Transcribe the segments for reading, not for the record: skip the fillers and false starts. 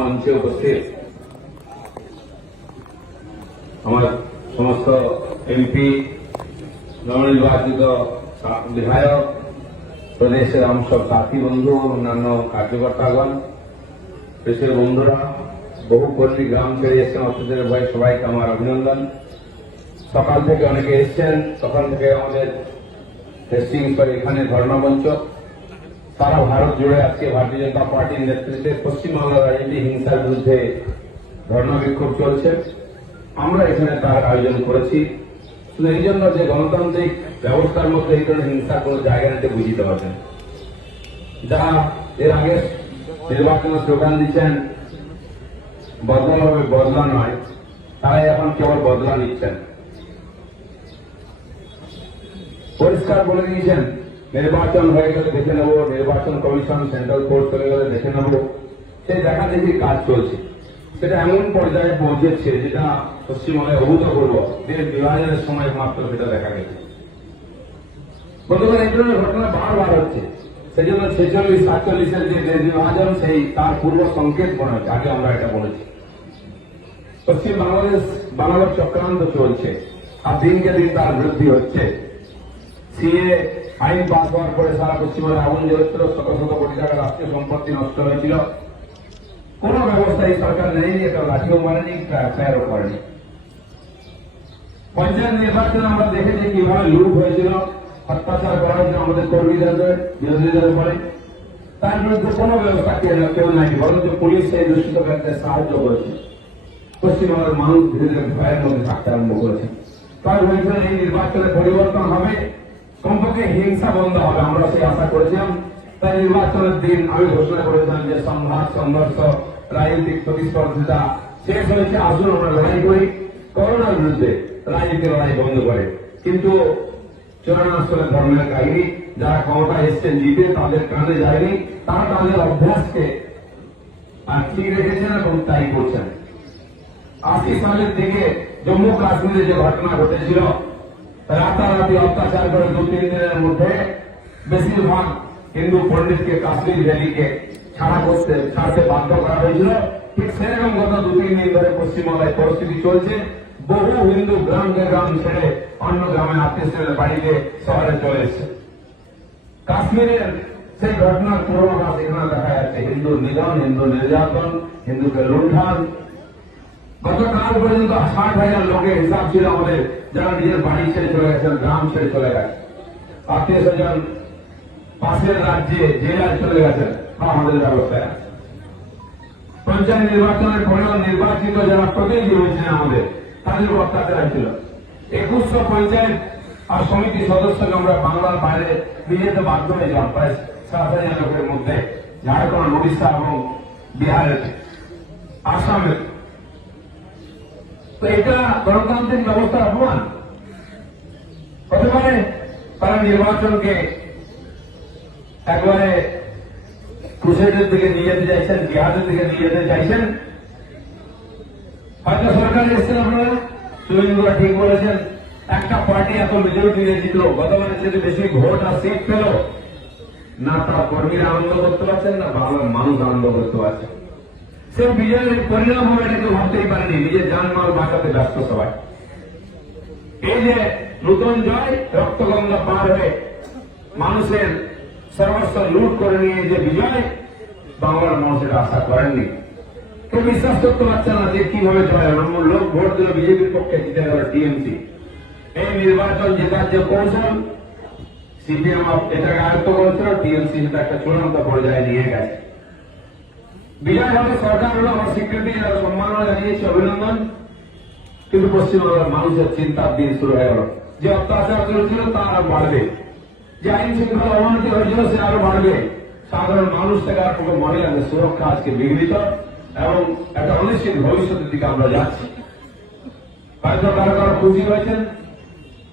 মঞ্চে উপস্থিত আমার সমস্ত এমপি, নবনির্বাচিত বিধায়ক, প্রদেশের অংশ সাথী বন্ধু, অন্যান্য কার্যকর্তাগণ, দেশের বন্ধুরা, বহু কর্মী গ্রাম ছেড়ে এসছেন অত্যাচারের ভয়ে, সবাইকে আমার অভিনন্দন। সকাল থেকে অনেকে এসছেন, সকাল থেকে আমাদের এখানে ধর্ণামঞ্চ, সারা ভারত জুড়ে আজকে ভারতীয় জনতা পার্টির নেতৃত্বে পশ্চিমবাংলার রাজনীতি হিংসার বিরুদ্ধে ধর্ণা বিক্ষোভ চলছে। আমরা এখানে তার আয়োজন করেছি শুধু এই জন্য যে গণতান্ত্রিক ব্যবস্থার মধ্যে এই ধরনের হিংসা কোনো জায়গা নিতে বুঝিতে পারবেন। যারা এর আগে নির্বাচনে স্লোগান দিচ্ছেন বদলা হবে বদলা নয়, তারাই এখন কেবল বদলা নিচ্ছেন। পরিষ্কার বলে দিয়েছেন নির্বাচন হয়ে গেলে দেখে নেব, নির্বাচন কমিশন সেন্ট্রাল কোর্ট চলে গেলে দেখে নেব। সেই দেখা দেখি কাজ চলছে, সেটা এমন পর্যায়ে পৌঁছেছে যেটা পশ্চিমবঙ্গে অভূতপূর্ব। দেশ বিভাজনের সময় মাত্র সেটা দেখা গেছে। বন্ধুগণ, এই ধরনের ঘটনা বারবার হচ্ছে। সেই জন্য 46-47-এর যে দেশ বিভাজন, সেই তার পূর্ব সংকেত মনে হচ্ছে। আগে আমরা এটা বলেছি। পশ্চিম বাংলাদেশ বানানোর চক্রান্ত চলছে, আর দিনকে দিন তার বৃদ্ধি হচ্ছে। সিএ আইন পাস হওয়ার পরে সারা পশ্চিমবঙ্গে আগুন জ্বলেছিল, শত শত কোটি টাকা রাষ্ট্রীয় সম্পত্তি নষ্ট হয়েছিল। কোন ব্যবস্থা এই সরকার নেয়নি, এটা লাঠিও মারেনি, এফআইআরও করেনি। পঞ্চায়েত নির্বাচনে আমরা দেখেছি কিভাবে লুট হয়েছিল, অত্যাচার করা হয়েছিল আমাদের কর্মীদের, বিরোধীদের উপরে। তার বিরুদ্ধে কোন ব্যবস্থা কেউ নাই, বরঞ্চ পুলিশ সেই দুষ্কৃতকারীদের সাহায্য করেছে। পশ্চিমবঙ্গের মানুষ ধীরে ধীরে ভয়ের মধ্যে থাকতে আরম্ভ করেছে। তাই হয়েছিল এই নির্বাচনে পরিবর্তন হবে, কমপক্ষে হিংসা বন্ধ হবে, আমরা সেই আশা করেছিলাম। তাই নির্বাচনের দিন আমি ঘোষণা করেছিলাম যে সংঘাত, সংঘর্ষ, রাজনৈতিক প্রতিস্পর্ধিতা শেষ হয়েছে, আসুন আমরা লড়াই করি করোনার বিরুদ্ধে, রাজনীতির লড়াই বন্ধ করে। কিন্তু চোরানাশলে ধর্মের কাহিনী, যারা ক্ষমতা এসছেন জিতে, তাদের কানে যায়নি, তারা তাদের অভ্যাসকে ঠিক রেখেছেন এবং তাই করছেন। 80 সালের দিকে জম্মু কাশ্মীরে যে ঘটনা ঘটেছিল, রাতারাতি অত্যাচার করে 2-3 দিনের মধ্যে বেশিরভাগ হিন্দু পণ্ডিতকে কাশ্মীর ভ্যালিকে ছাড়তে বাধ্য করা হয়েছিল। ঠিক সেরকম গত 2-3 দিন ধরে পশ্চিমবঙ্গের পরিস্থিতি চলছে। বহু হিন্দু গ্রামকে গ্রাম ছেড়ে অন্য গ্রামে আত্মীয় বাড়িতে শহরে চলে এসছে। কাশ্মীরের সেই ঘটনার পূর্বাভাস এখানে দেখা যাচ্ছে। হিন্দু নিধন, হিন্দু নির্যাতন, হিন্দুকে লুণ্ঠন। গতকাল পর্যন্ত 60,000 লোকের হিসাব ছিল আমাদের, যারা নিজের বাড়ি ছেড়ে চলে গেছেন, গ্রাম ছেড়ে চলে গেছে, আত্মীয় স্বজন পাশের রাজ্যে জেলায় চলে গেছেন। আমাদের ব্যবস্থায় পঞ্চায়েত নির্বাচনের পরেও নির্বাচিত যারা প্রতিনিধি হয়েছেন আমাদের, তাদের অত্যাচার হয়েছিল। 2100 পঞ্চায়েত আর সমিতি সদস্যকে আমরা বাংলার বাইরে নিয়ে যেতে বাধ্য হয়েছিলাম, প্রায় 7,000 লোকের মধ্যে, ঝাড়খণ্ড, উড়িষ্যা এবং বিহারের, আসামের। তো এটা গণতান্ত্রিক ব্যবস্থার অপমান হতে পারে। তারা নির্বাচনকে একবারে ক্রুসেডের দিকে নিয়ে যেতে চাইছেন, জিহাদের দিকে নিয়ে যেতে চাইছেন। হয়তো সরকার এসছেন, আপনারা সুবিন্দুরা ঠিক বলেছেন, একটা পার্টি এত মেজরিটি নিয়ে জিতল, গতবারের যদি বেশি ভোট আর সিট পেল না, তারা কর্মীরা আনন্দ করতে পারছেন না, বাংলার মানুষ আনন্দ করতে পারছে। সে বিজয়ের পরিণাম হবে এটা কেউ ভাবতেই পারেনি। নিজের জানমাল বাঁচাতে ব্যস্ত সবাই। এই যে নতুন জয়, রক্তগঙ্গা পার হয়ে মানুষের সর্বস্ব লুট করে নিয়ে যে বিজয়, বাংলার মানুষ এটা আশা করেননি। কেউ বিশ্বাস করতে পারছে না যে কিভাবে চলে। লোক ভোট দিল বিজেপির পক্ষে, জিতে গেল টিএমসি। এই নির্বাচন জেতার যে কৌশল, সিপিএম এটাকে আয়ত্ত করেছিল, টিএমসি সেটা একটা চূড়ান্ত পর্যায়ে নিয়ে গেছে। বিজয় হবে, সরকার হলো, আমার স্বীকৃতি সম্মাননা জানিয়েছে, অভিনন্দন। কিন্তু পশ্চিমবঙ্গের মানুষের চিন্তার দিন শুরু হয়ে গেল। যে অত্যাচার চলছিল তা আরো বাড়বে, যে আইন শৃঙ্খলা অবনতি হয়েছিল সে আরো বাড়বে। সাধারণ মানুষ থেকে আর কোনো মনে আছে সুরক্ষা আজকে বিঘ্নিত এবং একটা অনিশ্চিত ভবিষ্যতের দিকে আমরা যাচ্ছি। হয়তো কারো কারো খুশি হয়েছেন,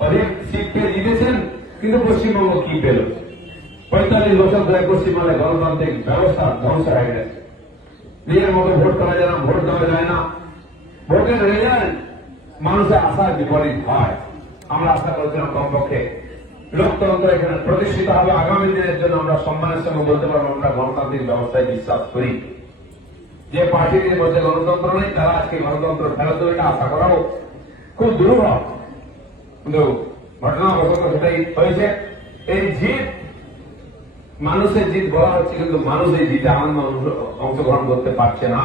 অনেক সিট পেয়ে জিতেছেন, কিন্তু পশ্চিমবঙ্গ কি পেল? 45 বছর ধরে পশ্চিমবঙ্গে গণতান্ত্রিক ব্যবস্থা ধ্বংস হয়ে গেছে। নিজের মতো ভোট করা যায় না, ভোট দেওয়া যায় না। ভোটের রেজাল্ট মানুষের আশার বিপরীত হয়। আমরা আশা করেছিলাম কমপক্ষে লোকতন্ত্র এখানে প্রতিষ্ঠিত হবে। আগামী দিনের জন্য আমরা সম্মানের সঙ্গে বলতে পারবো আমরা গণতান্ত্রিক ব্যবস্থায় বিশ্বাস করি। যে পার্টির মধ্যে গণতন্ত্র নেই তারা আজকে গণতন্ত্র ফেরত দেবে এটা আশা করাও খুব দুরূহ। কিন্তু ঘটনাবশত সেটাই হয়েছে। এই জিত মানুষের জিত বলা হচ্ছে, কিন্তু মানুষ এই জিতে আনন্দ অংশগ্রহণ করতে পারছে না।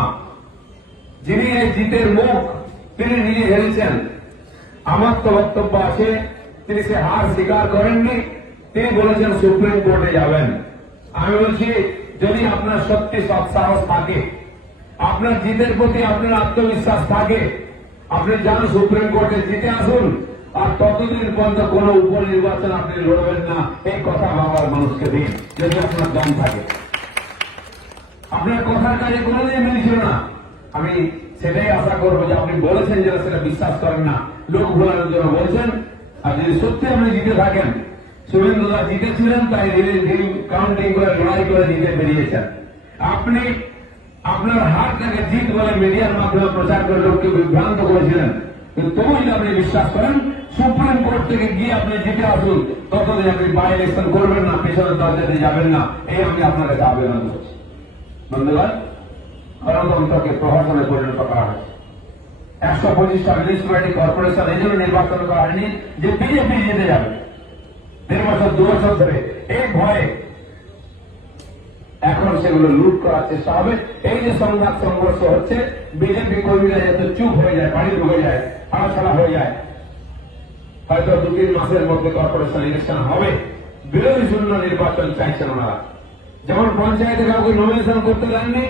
যিনি এই জিতের মুখ তিনি নিজে হেরেছেন। আমার তো বক্তব্য আছে, তিনি সে হার স্বীকার করেননি, তিনি বলেছেন সুপ্রিম কোর্টে যাবেন। আমি বলছি যদি আপনার সত্যি সৎসাহস থাকে, আপনার জিতের প্রতি আপনার আত্মবিশ্বাস থাকে, আপনি যান সুপ্রিম কোর্টে, জিতে আসুন। আর ততদিন পর্যন্ত কোন উপনির্বাচন আপনি লড়বেন না, এই কথা বাংলার মানুষকে দিন, যদি আপনার দম থাকে। আপনার কথার কাজে কোনোদিন মিলছিল না। আমি সেটাই আশা করবো যে আপনি বলেছেন যারা সেটা বিশ্বাস করেন না, লোক ভোলানোর জন্য বলছেন। আর যদি সত্যি আপনি জিতে থাকেন, শুভেন্দুদা জিতেছিলেন তাই কাউন্টিং করে লড়াই করে জিতে বেরিয়েছেন। আপনি আপনার হারটাকে জিত বলে মিডিয়ার মাধ্যমে প্রচার করে লোককে বিভ্রান্ত করেছিলেন, কিন্তু তবু যদি আপনি বিশ্বাস করেন সুপ্রিম কোর্ট থেকে গিয়ে আপনি জিতে আসুন, ততদিন আপনি বাই ইলেকশন করবেন না, পেছনের দরজাতে যাবেন না, এই আমি আপনার কাছে আবেদন করছি। ধন্যবাদ। গণতন্ত্রকে প্রহসনে পরিণত করা হয়েছে। 125টা মিউনিসিপ্যালিটি কর্পোরেশন এই জন্য নির্বাচন করা হয়নি যে বিজেপি জিতে যাবে। 1.5 বছর 2 বছর ধরে এই ভয়ে এখন সেগুলো লুট করার চেষ্টা হবে। এই যে সংঘাত সংঘর্ষ হচ্ছে, বিজেপি কর্মীরা যাতে চুপ হয়ে যায়, বাড়ি ঢুকে যায়, হারাছাড়া হয়ে যায়। হয়তো 2-3 মাসের মধ্যে কর্পোরেশন ইলেকশন হবে। বিরোধী শূন্য নির্বাচন চাইছেন ওনারা। যেমন পঞ্চায়েতে কাউকে নমিনেশন করতে দেননি,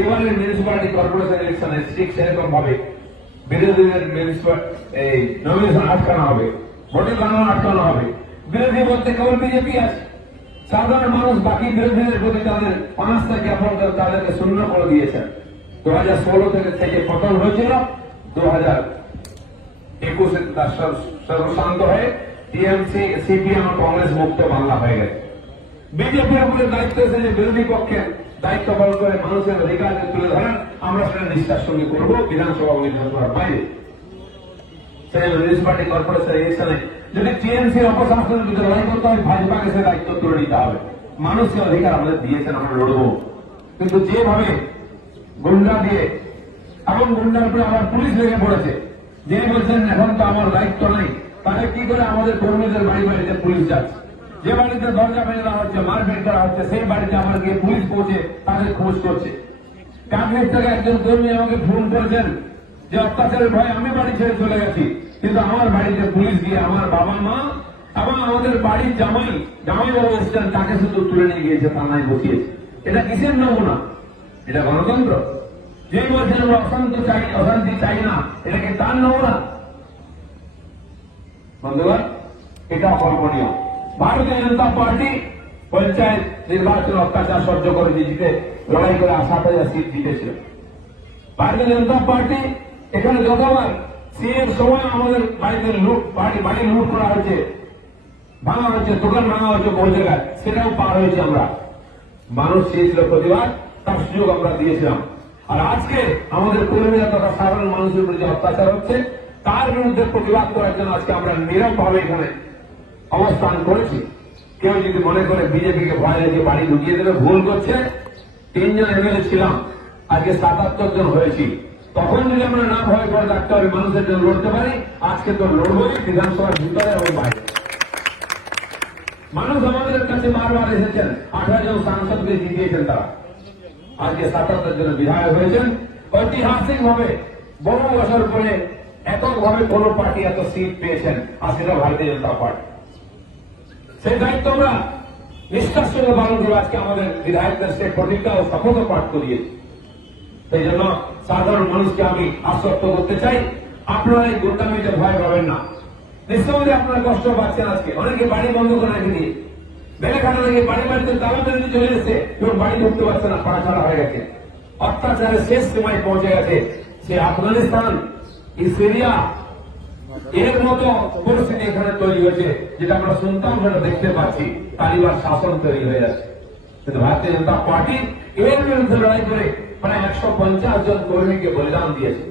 এবারে মিউনিসিপ্যালিটি কর্পোরেশন ইলেকশনে ঠিক সেরকম ভাবে বিরোধীদের এই নমিনেশন আটকানো হবে, ভোটে গণনা আটকানো হবে। বিরোধী বলতে কেবল বিজেপি আছে। সাধারণ মানুষ বাকি বিরোধীদের প্রতি তাদের অনাস্থা জ্ঞাপন করে তাদেরকে শূন্য করে দিয়েছেন। 2016 থেকে পতন হয়েছিল, 2021 তার সর্বশান্ত হয়ে টিএমসি, সিপিএম ও কংগ্রেস মুক্ত বাংলা হয়ে গেছে। বিজেপির উপরে দায়িত্ব এসেছে বিরোধী পক্ষের দায়িত্ব পালন করে মানুষের অধিকারকে তুলে ধরেন। আমরা সেটা নিষ্ঠার সঙ্গে করবো বিধানসভা ও বিধানসভার বাইরে। সেই মিউনিসিপ্যালিটি কর্পোরেশন ইলেকশনে যদি টিএমসির অপশাসনের বিরুদ্ধে লড়াই করতে হয়, ভাজপাকে সে দায়িত্ব তুলে নিতে হবে। মানুষকে অধিকার আমাদের দিয়েছেন, আমরা লড়বো। কিন্তু যেভাবে গুন্ডা দিয়ে এবং গুন্ডার উপরে আবার পুলিশ লেগে পড়েছে, যে বলছেন এখন তো আমার দায়িত্ব নেই, তাহলে কি করে আমাদের কর্মীদের বাড়ি বাড়িতে পুলিশ যাচ্ছে? যে বাড়িতে দরজা ভেঙে দেওয়া হচ্ছে, মারপিট করা হচ্ছে, সেই বাড়িতে আমার গিয়ে পুলিশ পৌঁছে তাদের খোঁজ করছে। কাকদ্বীপ থেকে একজন কর্মী আমাকে ফোন করেছেন যে অত্যাচারের ভয়ে আমি বাড়ি ছেড়ে চলে গেছি, কিন্তু আমার বাড়িতে পুলিশ গিয়ে আমার বাবা মা এবং আমাদের বাড়ির জামাইবাবু এসছেন, তাকে শুধু তুলে নিয়ে গিয়েছে, থানায় বসিয়েছে। এটা কিসের নমুনা? এটা গণতন্ত্র? যে বলছেন আমরা অশান্তি চাই না, এটা কি তার নমুনা? বন্ধুগণ, এটা অকল্পনীয়। ভারতীয় জনতা পার্টি পঞ্চায়েত নির্বাচন অত্যাচার সহ্য করে জিতে লড়াই করে 7,000 সিট জিতেছিল। ভারতীয় জনতা পার্টি এখানে যতবার সিএর সময় আমাদের বাড়িতে বাড়ি লুট করা হয়েছে, ভাঙা হয়েছে, দোকান ভাঙা হয়েছে বহু জায়গায়, সেটাও পার হয়েছে আমরা। মানুষ চেয়েছিল প্রতিবাদ, তার সুযোগ আমরা দিয়েছিলাম। আর আজকে আমাদের কর্মীরা তথা সাধারণ মানুষের উপর যে অত্যাচার হচ্ছে, তার বিরুদ্ধে প্রতিবাদ করার জন্য আজকে আমরা নীরব ভাবে এখানে অবস্থান করেছি। কেউ যদি মনে করে বিজেপিকে ভয় রেখে বাড়ি ঢুকিয়ে দেবে, ভুল করছে। 3 জন এমএলএ ছিলাম, আজকে 77 জন হয়েছি। তখন যদি আমরা না ভয় করে থাকতে হবে, মানুষের জন্য লড়তে পারি, আজকে তো লড়বই বিধানসভার ভিতরে এবং বাইরে। মানুষ আমাদের কাছে বারবার এসেছেন, 18 জন সাংসদকে জিতিয়েছেন তারা, আজকে 77 জন বিধায়ক হয়েছেন। ঐতিহাসিক ভাবে বহু বছর পরে এককভাবে কোন পার্টি এত সিট পেয়েছেন, আর সেটা ভারতীয় জনতা পার্টি। সেই দায়িত্ব আমরা নিষ্ঠার সঙ্গে পালন করে আজকে আমাদের বিধায়কদের সে প্রতিজ্ঞা ও শপথ পাঠ করিয়েছি। সেই জন্য সাধারণ মানুষকে আমি আশ্বস্ত করতে চাই, আপনারা এই গুন্ডামিতে ভয় পাবেন না। নিঃসন্দেহে আপনারা কষ্ট পাচ্ছেন। আজকে অনেকে বাড়ি বন্ধ করে রেখে দিয়ে বেলেখানা থেকে বাড়িতে তালা মেরে চলে এসেছে, কেউ বাড়ি ঢুকতে পারছে না, পাড়া ছাড়া হয়ে গেছে। অত্যাচারের শেষ সীমায় পৌঁছে গেছে। সে আফগানিস্তান, সিরিয়া, এর মতো পরিস্থিতি এখানে তৈরি হয়েছে, যেটা আমরা শুনতাম, সেটা দেখতে পাচ্ছি। তালিবান শাসন তৈরি হয়ে যাচ্ছে। কিন্তু ভারতীয় জনতা পার্টি এর বিরুদ্ধে লড়াই করে প্রায় 150 জন কর্মীকে বলিদান দিয়েছে।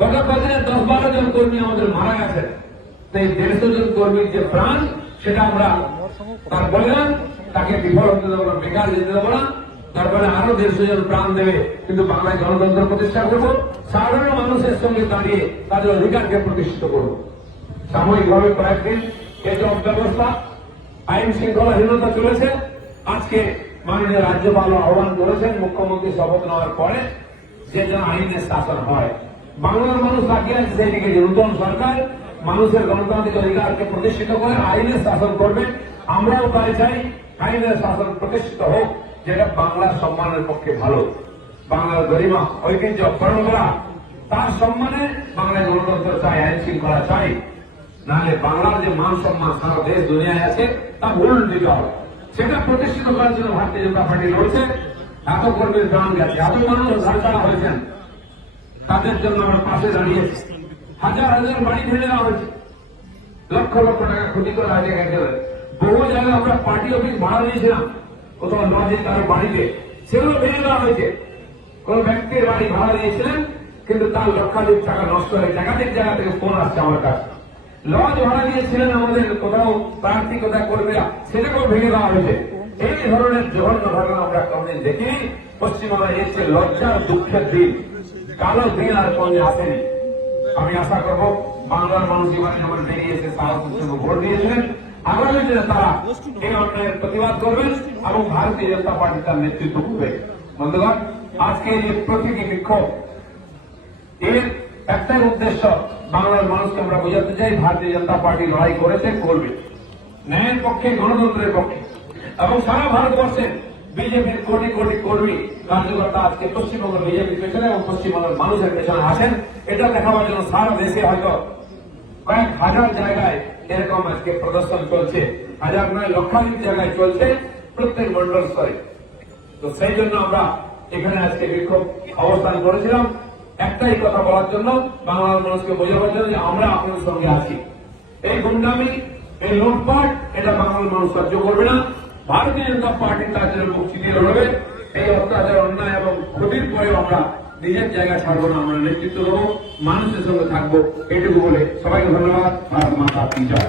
গত কদিনে 10-12 জন কর্মী আমাদের মারা গেছে। তাই 150 জন কর্মীর যে প্রাণ, সেটা আমরা তার বলিদান, তাকে বিফল হতে দেবো না, বেকার যেতে দেবো না। তারপরে আরো 150 জন প্রাণ দেবে, কিন্তু বাংলায় গণতন্ত্র প্রতিষ্ঠা করবো, সাধারণ মানুষের সঙ্গে দাঁড়িয়ে তাদের অধিকারকে প্রতিষ্ঠিত করবো। সাময়িকভাবে কয়েকদিন এই যে অব্যবস্থা, আইন শৃঙ্খলাহীনতা চলেছে। আজকে মাননীয় রাজ্যপাল আহ্বান করেছেন মুখ্যমন্ত্রী শপথ নেওয়ার পরে যে যেন আইনের শাসন হয়। বাংলার মানুষ তাকিয়ে আছে সেদিকে যে নতুন সরকার মানুষের গণতান্ত্রিক অধিকারকে প্রতিষ্ঠিত করে আইনের শাসন করবে। আমরাও তাই চাই আইনের শাসন প্রতিষ্ঠিত হোক, যেটা বাংলার সম্মানের পক্ষে ভালো। বাংলার গরিমা, ঐতিহ্য, পরম্পরা, তার সম্মানে বাংলায় গণতন্ত্র চাই, আইন শৃঙ্খলা চাই। নাহলে বাংলার যে মান সম্মান সারা দেশ দুনিয়ায় আছে তা ভুল দিতে হবে। সেটা প্রতিষ্ঠিত করার জন্য ভারতীয় জনতা পার্টি লড়ছে। এত কর্মীর প্রাণ গেছে, এত মানুষ ঘাড় হয়েছেন, তাদের জন্য আমরা পাশে দাঁড়িয়েছি। হাজার হাজার বাড়ি ভেঙে দেওয়া হয়েছে, লক্ষ লক্ষ টাকা ক্ষতি করা হয়েছে। বহু জায়গায় আমরা পার্টি অফিস ভাড়া নিয়েছিলাম, কোথাও লজে কারো বাড়িতে, সেগুলো ভেঙে দেওয়া হয়েছে। কোন ব্যক্তির বাড়ি ভাড়া দিয়েছিলেন, কিন্তু তার লক্ষাধিক টাকা নষ্ট হয়ে একাধিক জায়গা থেকে ফোন আসছে আমার কাছে। লজ ভাড়া দিয়েছিলেন আমাদের কোথাও প্রার্থী, কোথায় করবে, সেটাকেও ভেঙে দেওয়া হয়েছে। এই ধরনের জঘন্য ঘটনা আমরা কোনদিন দেখিনি। পশ্চিমবঙ্গে এসে লজ্জার দুঃখের দিন, কালো দিন আর কোনদিন আসেনি। আমি আশা করব বাংলার মানুষ এবার যেমন বেরিয়ে এসে সাহসের সঙ্গে ভোট দিয়েছিলেন, আগামী দিনে তারা এই অন্যায়ের প্রতিবাদ করবেন এবং ভারতীয় জনতা পার্টি তার নেতৃত্ব করবে। বন্ধুগণ, আজকে এই প্রতীকী বিক্ষোভ, এর একটাই উদ্দেশ্য, বাংলার মানুষকে আমরা বোঝাতে চাই ভারতীয় জনতা পার্টি লড়াই করেছে, করবে ন্যায়ের পক্ষে, গণতন্ত্রের পক্ষে। এবং সারা ভারতবর্ষে বিজেপির কোটি কোটি কর্মী কার্যকর্তা আজকে পশ্চিমবঙ্গের বিজেপির পেছনে এবং পশ্চিমবঙ্গের মানুষের পেছনে আসেন। এটা দেখাবার জন্য সারা দেশে হয়তো কয়েক হাজার জায়গায় এরকম আজকে প্রদর্শন চলছে, হাজার নয় লক্ষাধিক জায়গায় চলছে প্রত্যেক মন্ডল স্তরে। তো সেই জন্য আমরা এখানে আজকে বিক্ষোভ অবস্থান করেছিলাম, একটাই কথা বলার জন্য, বাংলার মানুষকে বোঝাবার জন্য যে আমরা আপনাদের সঙ্গে আছি। এই গুন্ডামি, এই লুটপাট, এটা বাংলার মানুষ সহ্য করবে না। ভারতীয় জনতা পার্টি তার জন্য মুখ চিতিয়ে লড়বে। এই অত্যাচার, অন্যায় এবং ক্ষতির পরেও আমরা নিজের জায়গা ছাড়বো না, আমরা নেতৃত্ব দেবো, মানুষের সঙ্গে থাকবো। এটুকু বলে সবাইকে ধন্যবাদ। ভারত মাতা কি জয়।